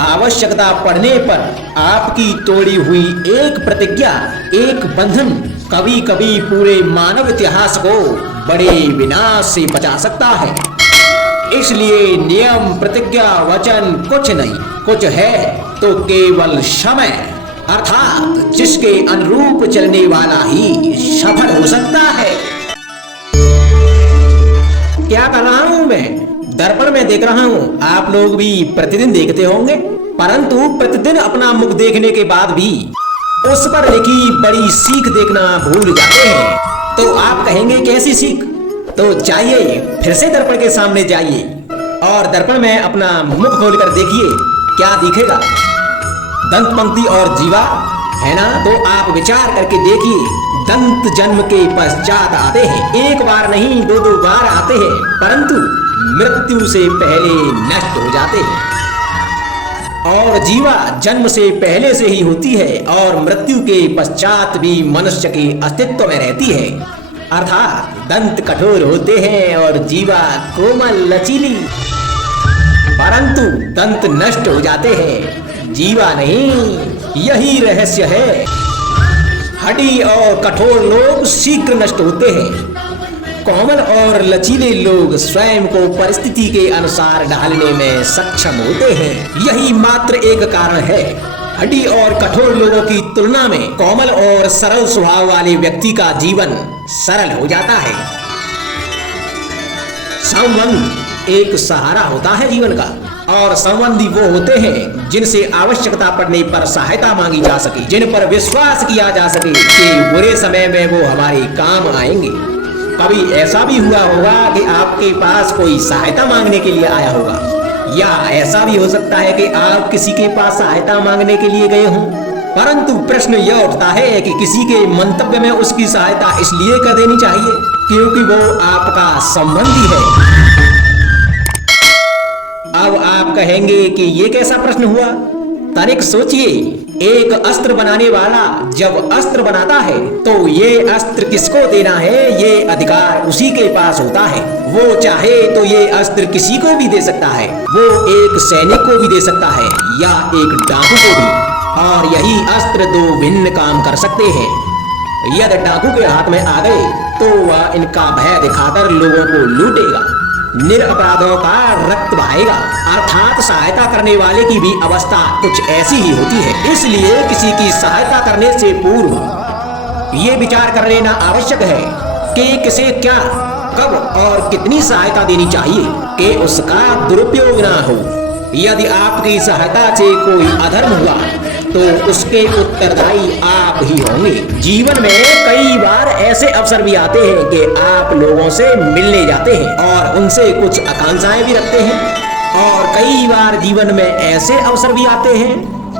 आवश्यकता पड़ने पर आपकी तोड़ी हुई एक प्रतिज्ञा, एक बंधन कभी कभी पूरे मानव इतिहास को बड़े विनाश से बचा सकता है। इसलिए नियम, प्रतिज्ञा, वचन कुछ नहीं, कुछ है तो केवल समय, अर्थात जिसके अनुरूप चलने वाला ही सफल हो सकता है। क्या कर रहा हूं मैं? दर्पण में देख रहा हूं। आप लोग भी प्रतिदिन देखते होंगे, परंतु प्रतिदिन अपना मुख देखने के बाद भी उस पर लिखी बड़ी सीख देखना भूल जाते हैं। तो आप कहेंगे कैसी सीख? तो जाइए फिर से दर्पण के सामने जाइए और दर्पण में अपना मुख खोलकर देखिए, क्या दिखेगा? दंत पंक्ति और जीवा है ना? तो आप विचार करके देखिए, दंत जन्म के पश्चात आते हैं, एक बार नहीं दो दो बार आते हैं, परंतु मृत्यु से पहले नष्ट हो जाते हैं। और जीवा जन्म से पहले से ही होती है और मृत्यु के पश्चात भी मनुष्य के अस्तित्व में रहती है। अर्थात दंत कठोर होते हैं और जीवा कोमल लचीली, परंतु दंत नष्ट हो जाते हैं, जीवा नहीं। यही रहस्य है। हड्डी और कठोर लोग शीघ्र नष्ट होते हैं, कोमल और लचीले लोग स्वयं को परिस्थिति के अनुसार ढालने में सक्षम होते हैं। यही मात्र एक कारण है। हड्डी और कठोर लोगों की तुलना में कोमल और सरल स्वभाव वाले व्यक्ति का जीवन सरल हो जाता है। संबंध एक सहारा होता है जीवन का, और संबंधी वो होते हैं जिनसे आवश्यकता पड़ने पर सहायता मांगी जा सके, जिन पर विश्वास किया जा सके कि बुरे समय में वो हमारे काम आएंगे। कभी ऐसा भी हुआ होगा कि आपके पास कोई सहायता मांगने के लिए आया होगा, या ऐसा भी हो सकता है कि आप किसी के पास सहायता मांगने के लिए गए हों, परंतु प्रश्न यह उठता है कि किसी के मंतव्य में उसकी सहायता इसलिए कर देनी चाहिए क्योंकि वो आपका संबंधी है। अब आप कहेंगे कि ये कैसा प्रश्न हुआ? तनिक सोचिए, एक अस्त्र बनाने वाला जब अस्त्र बनाता है तो ये अस्त्र किसको देना है, ये अधिकार उसी के पास होता है। वो चाहे तो ये अस्त्र किसी को भी दे सकता है, वो एक सैनिक को भी दे सकता है या एक डाकू को भी, और यही अस्त्र दो भिन्न काम कर सकते हैं। यदि डाकू के हाथ में आ गए तो वह इनका भय दिखाकर लोगों को लूटेगा, निरपराधों का रक्त बहाएगा, अर्थात सहायता करने वाले की भी अवस्था कुछ ऐसी ही होती है। इसलिए किसी की सहायता करने से पूर्व ये विचार कर लेना आवश्यक है कि किसे क्या, कब और कितनी सहायता देनी चाहिए कि उसका दुरुपयोग ना हो। यदि आपकी सहायता से कोई अधर्म हुआ तो उसके उत्तरदायी आप ही होंगे। जीवन में कई बार ऐसे अवसर भी आते हैं कि आप लोगों से मिलने जाते हैं और उनसे कुछ आकांक्षाएं भी रखते हैं, और कई बार जीवन में ऐसे अवसर भी आते हैं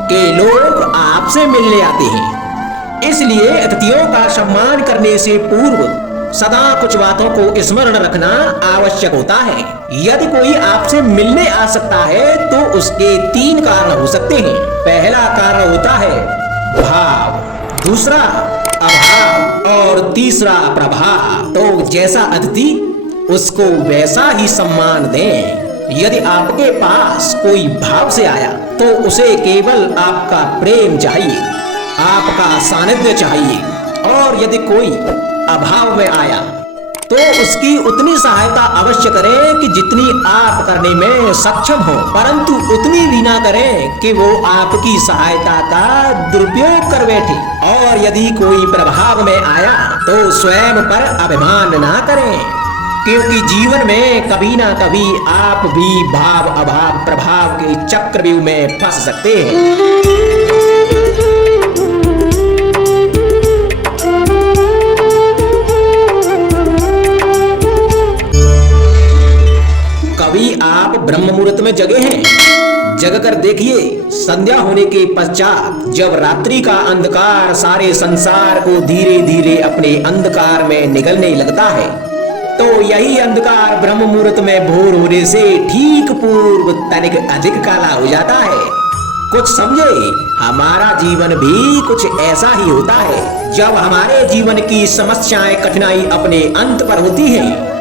कि लोग आपसे मिलने आते हैं। इसलिए अतिथियों का सम्मान करने से पूर्व सदा कुछ बातों को स्मरण रखना आवश्यक होता है। यदि कोई आपसे मिलने आ सकता है तो उसके तीन कारण हो सकते हैं। पहला कारण होता है भाव, दूसरा अभाव और तीसरा प्रभाव। तो जैसा अतिथि उसको वैसा ही सम्मान दें। यदि आपके पास कोई भाव से आया तो उसे केवल आपका प्रेम चाहिए, आपका सानिध्य चाहिए, और यदि कोई अभाव में आया तो उसकी उतनी सहायता अवश्य करें कि जितनी आप करने में सक्षम हो, परंतु उतनी भी ना करें कि वो आपकी सहायता का दुरुपयोग कर बैठे। और यदि कोई प्रभाव में आया तो स्वयं पर अभिमान ना करें, क्योंकि जीवन में कभी ना कभी आप भी भाव अभाव प्रभाव के चक्रव्यूह में फंस सकते हैं। कभी आप ब्रह्म मुहूर्त में जगे हैं? जग कर देखिए, संध्या होने के पश्चात जब रात्रि का अंधकार सारे संसार को धीरे धीरे अपने अंधकार में निगलने लगता है, तो यही अंधकार ब्रह्म मुहूर्त में भोर होने से ठीक पूर्व तनिक अधिक काला हो जाता है। कुछ समझे, हमारा जीवन भी कुछ ऐसा ही होता है। जब हमारे जीवन की समस्याएं, कठिनाई अपने अंत पर होती हैं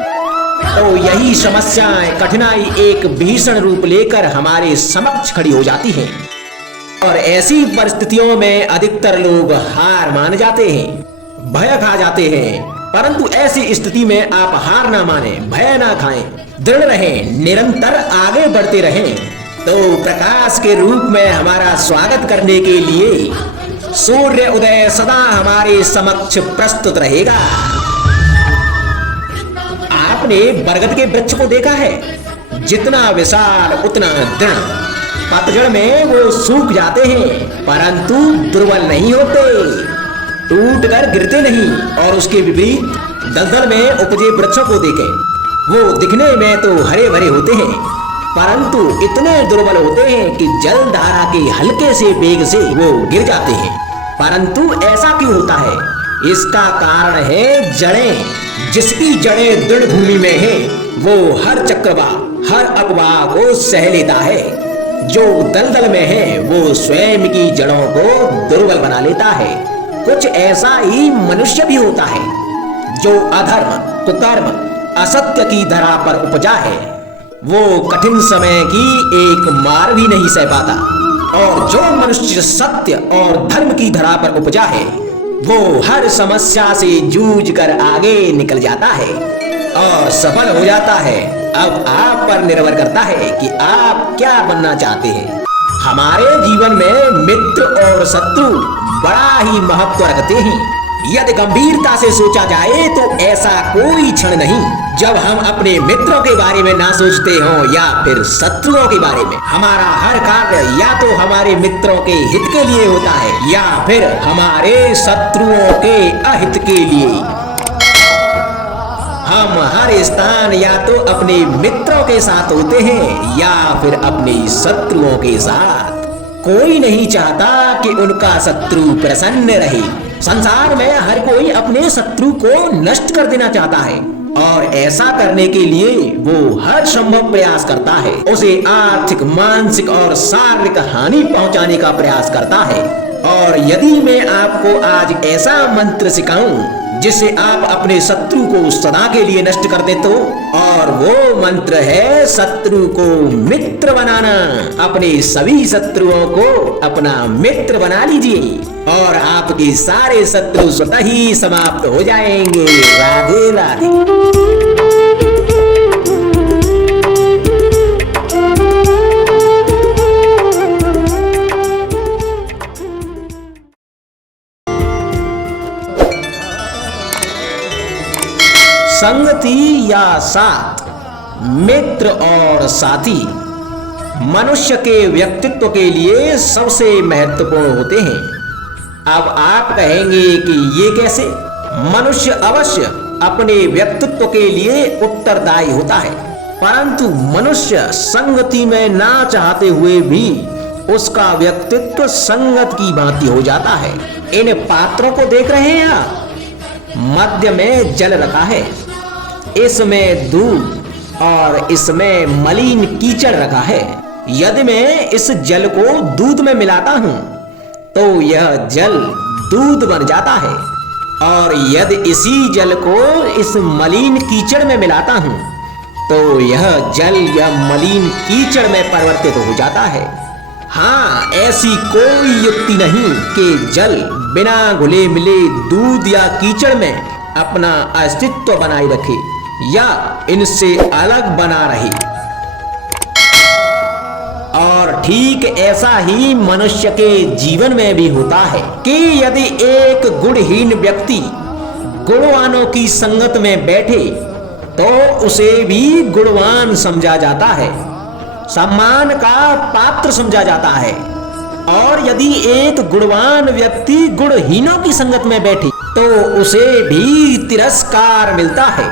तो यही समस्याएं, कठिनाई एक भीषण रूप लेकर हमारे समक्ष खड़ी हो जाती हैं और ऐसी परिस्थितियों में अधिकतर लोग हार मान जाते हैं, भय खा जाते हैं। परंतु ऐसी स्थिति में आप हार ना माने, भय ना खाएं, दृढ़ रहें, निरंतर आगे बढ़ते रहें। तो प्रकाश के रूप में हमारा स्वागत करने के लिए सूर्य उदय सदा हमारे समक्ष प्रस्तुत रहेगा। आपने बरगद के वृक्ष को देखा है, जितना विशाल उतना दृढ़। पतझड़ में वो सूख जाते हैं परंतु दुर्बल नहीं होते, टूटकर गिरते नहीं। और उसके विपरीत दलदल में उपजे वृक्षों को देखें, वो दिखने में तो हरे भरे होते हैं परंतु इतने दुर्बल होते हैं कि जल धारा के हल्के से वेग से वो गिर जाते हैं। परंतु ऐसा क्यों होता है? इसका कारण है जड़ें। जिसकी जड़ें दृढ़ भूमि में है वो हर चक्रवात, हर अफवाह को सह लेता है। जो दलदल में है वो स्वयं की जड़ों को दुर्बल बना लेता है। कुछ ऐसा ही मनुष्य भी होता है जो अधर्म, कुकर्म, असत्य की धरा पर उपजा है। वो कठिन समय की एक मार भी नहीं सह पाता। और जो मनुष्य सत्य और धर्म की धरा पर उपजा है वो हर समस्या से जूझ कर आगे निकल जाता है और सफल हो जाता है। अब आप पर निर्भर करता है कि आप क्या बनना चाहते हैं। हमारे जीवन में मित्र और शत्रु बड़ा ही महत्व रखते हैं। यदि गंभीरता से सोचा जाए तो ऐसा कोई क्षण नहीं जब हम अपने मित्रों के बारे में ना सोचते हों या फिर शत्रुओं के बारे में। हमारा हर कार्य या तो हमारे मित्रों के हित के लिए होता है या फिर हमारे शत्रुओं के अहित के लिए। हम हर स्थान या तो अपने मित्रों के साथ होते हैं या फिर अपने शत्रुओं के साथ। कोई नहीं चाहता कि उनका शत्रु प्रसन्न रहे। संसार में हर कोई अपने शत्रु को नष्ट कर देना चाहता है और ऐसा करने के लिए वो हर संभव प्रयास करता है। उसे आर्थिक, मानसिक और शारीरिक हानि पहुंचाने का प्रयास करता है। और यदि मैं आपको आज ऐसा मंत्र सिखाऊं जिससे आप अपने शत्रु को सदा के लिए नष्ट कर दे तो, और वो मंत्र है शत्रु को मित्र बनाना। अपने सभी शत्रुओं को अपना मित्र बना लीजिए और आपके सारे शत्रु स्वतः ही समाप्त हो जाएंगे। राधे राधे। संगति या साथ, मित्र और साथी मनुष्य के व्यक्तित्व के लिए सबसे महत्वपूर्ण होते हैं। अब आप कहेंगे कि ये कैसे? मनुष्य अवश्य अपने व्यक्तित्व के लिए उत्तरदायी होता है परंतु मनुष्य संगति में ना चाहते हुए भी उसका व्यक्तित्व संगत की भांति हो जाता है। इन पात्रों को देख रहे हैं आप? मध्य में जल रखा है, इसमें दूध और इसमें मलिन कीचड़ रखा है। यदि मैं इस जल को दूध में मिलाता हूं तो यह जल दूध बन जाता है और यदि इसी जल को इस मलिन कीचड़ में मिलाता हूं तो यह जल या मलिन कीचड़ में परिवर्तित हो जाता है। हाँ, ऐसी कोई युक्ति नहीं कि जल बिना घुले मिले दूध या कीचड़ में अपना अस्तित्व बनाए रखे या इनसे अलग बना रहे। और ठीक ऐसा ही मनुष्य के जीवन में भी होता है कि यदि एक गुणहीन व्यक्ति गुणवानों की संगत में बैठे तो उसे भी गुणवान समझा जाता है, सम्मान का पात्र समझा जाता है। और यदि एक गुणवान व्यक्ति गुणहीनों की संगत में बैठे तो उसे भी तिरस्कार मिलता है।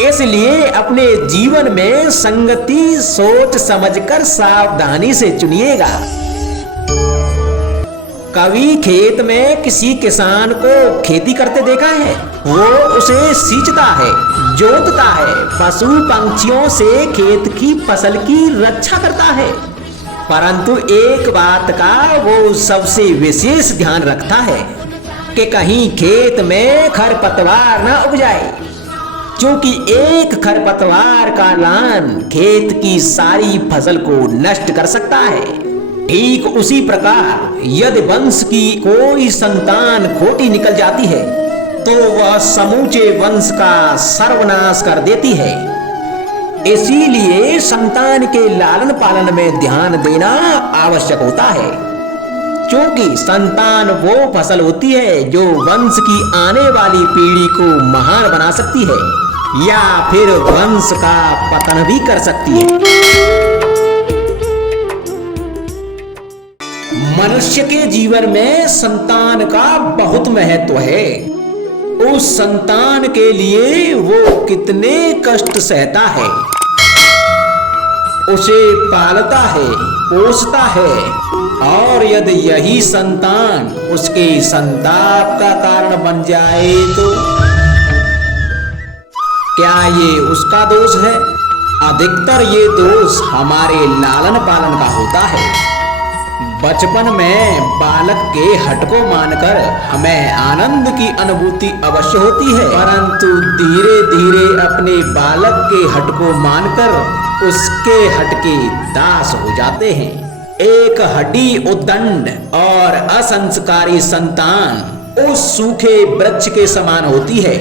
इसलिए अपने जीवन में संगति सोच समझकर सावधानी से चुनिएगा। कभी खेत में किसी किसान को खेती करते देखा है? वो उसे सींचता है, जोतता है, पशु पंछियों से खेत की फसल की रक्षा करता है परंतु एक बात का वो सबसे विशेष ध्यान रखता है कि कहीं खेत में खरपतवार न उग जाए। क्योंकि एक खरपतवार का लान खेत की सारी फसल को नष्ट कर सकता है। ठीक उसी प्रकार यदि वंश की कोई संतान खोटी निकल जाती है तो वह समूचे वंश का सर्वनाश कर देती है। इसीलिए संतान के लालन पालन में ध्यान देना आवश्यक होता है, क्योंकि संतान वो फसल होती है जो वंश की आने वाली पीढ़ी को महान बना सकती है या फिर वंश का पतन भी कर सकती है। मनुष्य के जीवन में संतान का बहुत महत्व है। उस संतान के लिए वो कितने कष्ट सहता है, उसे पालता है, पोसता है, और यदि यही संतान उसके संताप का कारण बन जाए तो क्या ये उसका दोष है? अधिकतर ये दोष हमारे लालन पालन का होता है। बचपन में बालक के हट को मानकर हमें आनंद की अनुभूति अवश्य होती है, परंतु धीरे धीरे अपने बालक के हट को मानकर उसके हट के दास हो जाते हैं। एक हड्डी उद्दंड और असंस्कारी संतान उस सूखे वृक्ष के समान होती है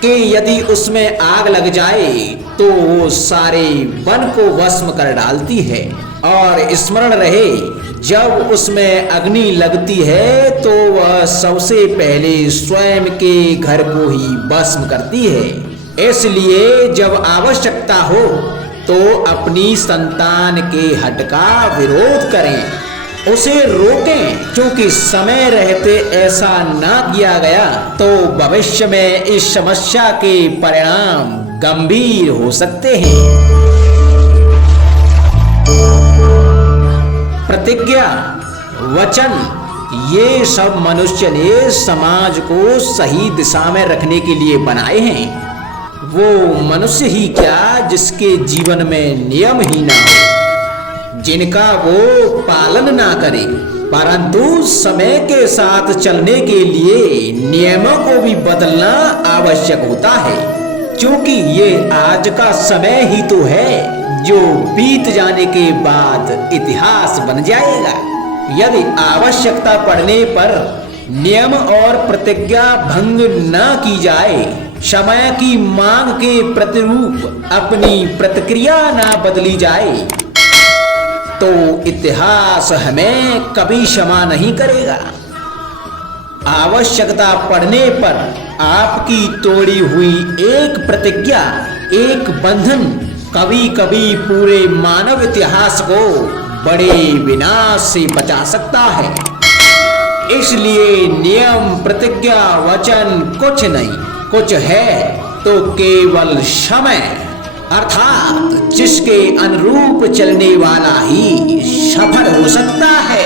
कि यदि उसमें आग लग जाए तो वो सारे वन को भस्म कर डालती है। और स्मरण रहे, जब उसमें अग्नि लगती है तो वह सबसे पहले स्वयं के घर को ही भस्म करती है। इसलिए जब आवश्यकता हो तो अपनी संतान के हट का विरोध करें, उसे रोकें, क्योंकि समय रहते ऐसा ना किया गया तो भविष्य में इस समस्या के परिणाम गंभीर हो सकते हैं। प्रतिज्ञा, वचन, ये सब मनुष्य ने समाज को सही दिशा में रखने के लिए बनाए हैं। वो मनुष्य ही क्या जिसके जीवन में नियम ही ना हो, जिनका वो पालन ना करे, परंतु समय के साथ चलने के लिए नियमों को भी बदलना आवश्यक होता है, क्योंकि ये आज का समय ही तो है जो बीत जाने के बाद इतिहास बन जाएगा। यदि आवश्यकता पड़ने पर नियम और प्रतिज्ञा भंग न की जाए, समय की मांग के प्रतिरूप अपनी प्रतिक्रिया न बदली जाए, तो इतिहास हमें कभी क्षमा नहीं करेगा। आवश्यकता पड़ने पर आपकी तोड़ी हुई एक प्रतिज्ञा, एक बंधन कभी कभी पूरे मानव इतिहास को बड़े विनाश से बचा सकता है। इसलिए नियम, प्रतिज्ञा, वचन कुछ नहीं, कुछ है तो केवल समय, अर्थात जिसके अनुरूप चलने वाला ही सफल हो सकता है।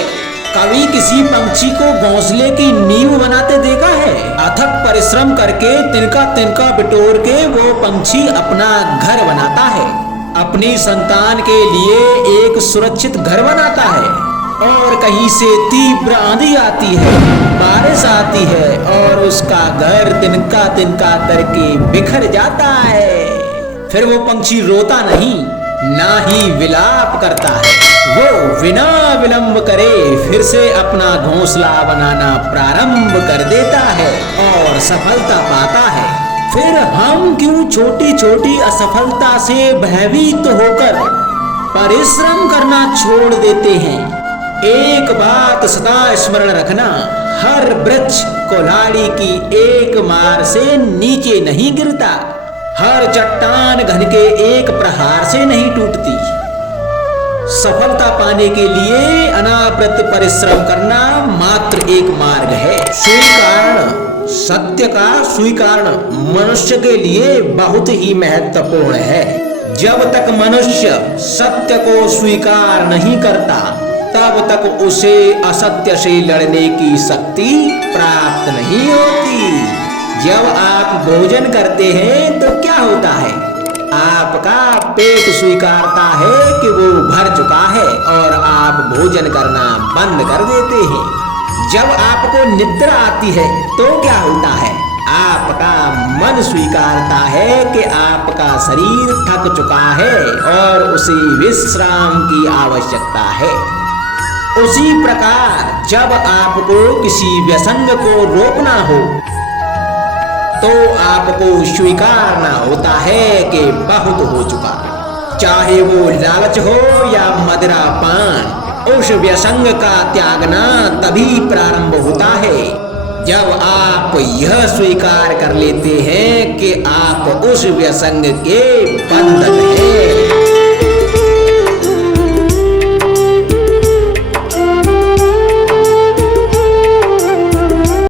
कभी किसी पंछी को घोंसले की नींव बनाते देखा है? अथक परिश्रम करके तिनका तिनका बिटोर के वो पंछी अपना घर बनाता है, अपनी संतान के लिए एक सुरक्षित घर बनाता है। और कहीं से तीव्र आंधी आती है, बारिश आती है और उसका घर तिनका तिनका करके बिखर जाता है। फिर वो पंछी रोता नहीं, ना ही विलाप करता है, वो बिना विलंब करे फिर से अपना घोंसला बनाना प्रारंभ कर देता है और सफलता पाता है। फिर हम क्यों छोटी छोटी असफलता से भयभीत होकर परिश्रम करना छोड़ देते हैं? एक बात सदा स्मरण रखना, हर वृक्ष कुल्हाड़ी की एक मार से नीचे नहीं गिरता, हर चट्टान घन के एक प्रहार से नहीं टूटती। सफलता पाने के लिए अनावृत परिश्रम करना मात्र एक मार्ग है। स्वीकरण, सत्य का स्वीकरण मनुष्य के लिए बहुत ही महत्वपूर्ण है। जब तक मनुष्य सत्य को स्वीकार नहीं करता तब तक उसे असत्य से लड़ने की शक्ति प्राप्त नहीं होती। जब आप भोजन करते हैं तो क्या होता है? आपका पेट स्वीकारता है कि वो भर चुका है और आप भोजन करना बंद कर देते हैं। जब आपको निद्रा आती है तो क्या होता है? आपका मन स्वीकारता है कि आपका शरीर थक चुका है और उसे विश्राम की आवश्यकता है। उसी प्रकार जब आपको किसी व्यसन को रोकना हो तो आपको स्वीकारना होता है कि बहुत हो चुका, चाहे वो लालच हो या मदिरा पान। उस व्यसंग का त्यागना तभी प्रारंभ होता है जब आप यह स्वीकार कर लेते हैं कि आप उस व्यसंग के बंधन